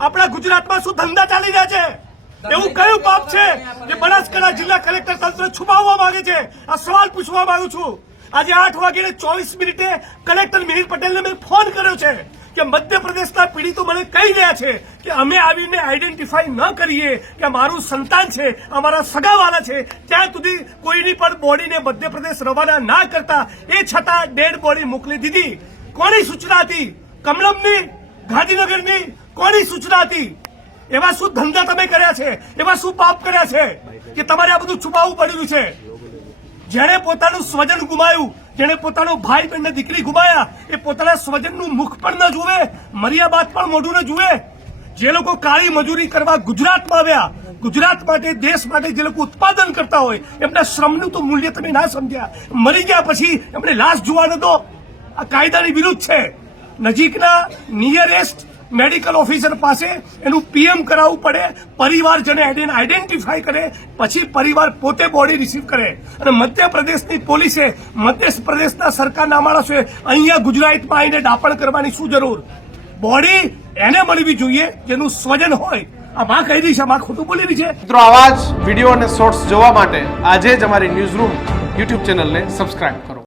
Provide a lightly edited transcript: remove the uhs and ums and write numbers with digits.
આપણા ગુજરાતમાં શું ધંધા ચાલી રહ્યા છે? એવું કયું પાપ છે જે બનાસકાંઠા જિલ્લા કલેક્ટર તંત્ર છુપાવવા માંગે છે? આ સવાલ પૂછવા માંગુ છું. આજે 8:24 કલેક્ટર મિહિર પટેલને મેં ફોન કર્યો છે કે મધ્યપ્રદેશના પીડિતો મને કહી રહ્યા છે કે અમે આવીને આઈડેન્ટિફાઈ ન કરીએ કે મારું સંતાન છે, અમારા સગાવાલા છે, ત્યાં સુધી કોઈની પણ બોડીને મધ્યપ્રદેશ રવાના ના કરતા, એ છતાં ડેડ બોડી મોકલી દીધી. કોની સૂચના હતી? કમલમની, ગાંધીનગરની કોની સૂચના હતી? એવા શું ધંધા તમે કર્યા છે? એવા શું પાપ કર્યા છે કે તમારે આ બધું છુપાવવું પડ્યું છે? જેણે પોતાનું સ્વજન ગુમાયું, જેણે પોતાનો ભાઈ બહેન દીકરી ગુમાયા, એ પોતાના સ્વજનનું મુખ પણ ન જુએ, મર્યા બાદ પણ મોઢું ન જુએ. જે લોકો કાળી મજૂરી કરવા ગુજરાતમાં આવ્યા, ગુજરાત માટે, દેશ માટે જે લોકો ઉત્પાદન કરતા હોય, એમના શ્રમનું તો મૂલ્ય તમે ના સમજ્યા. મરી ગયા પછી એમને લાશ જોવા નતો. આ કાયદાની વિરુદ્ધ છે. નજીકના નિયરેસ્ટ મેડિકલ ઓફિસર પાસે એનું પીએમ કરાવવું પડે, પરિવારજને આઈડેન્ટિફાઈ કરે, પછી પરિવાર પોતે બોડી રિસીવ કરે. અને મધ્યપ્રદેશની પોલીસે, મધ્યપ્રદેશના સરકારના માણસોએ અહીંયા ગુજરાતમાં આવીને ડાપણ કરવાની શું જરૂર? બોડી એને મળવી જોઈએ જેનું સ્વજન હોય. આ માં કહી રહી છે, માં ખોટું બોલી રહી છે. મિત્રો, આવા જ વિડીયો અને શોર્ટ્સ જોવા માટે આજે જ અમારી ન્યૂઝ રૂમ યુટ્યુબ ચેનલને સબસ્ક્રાઇબ કરો.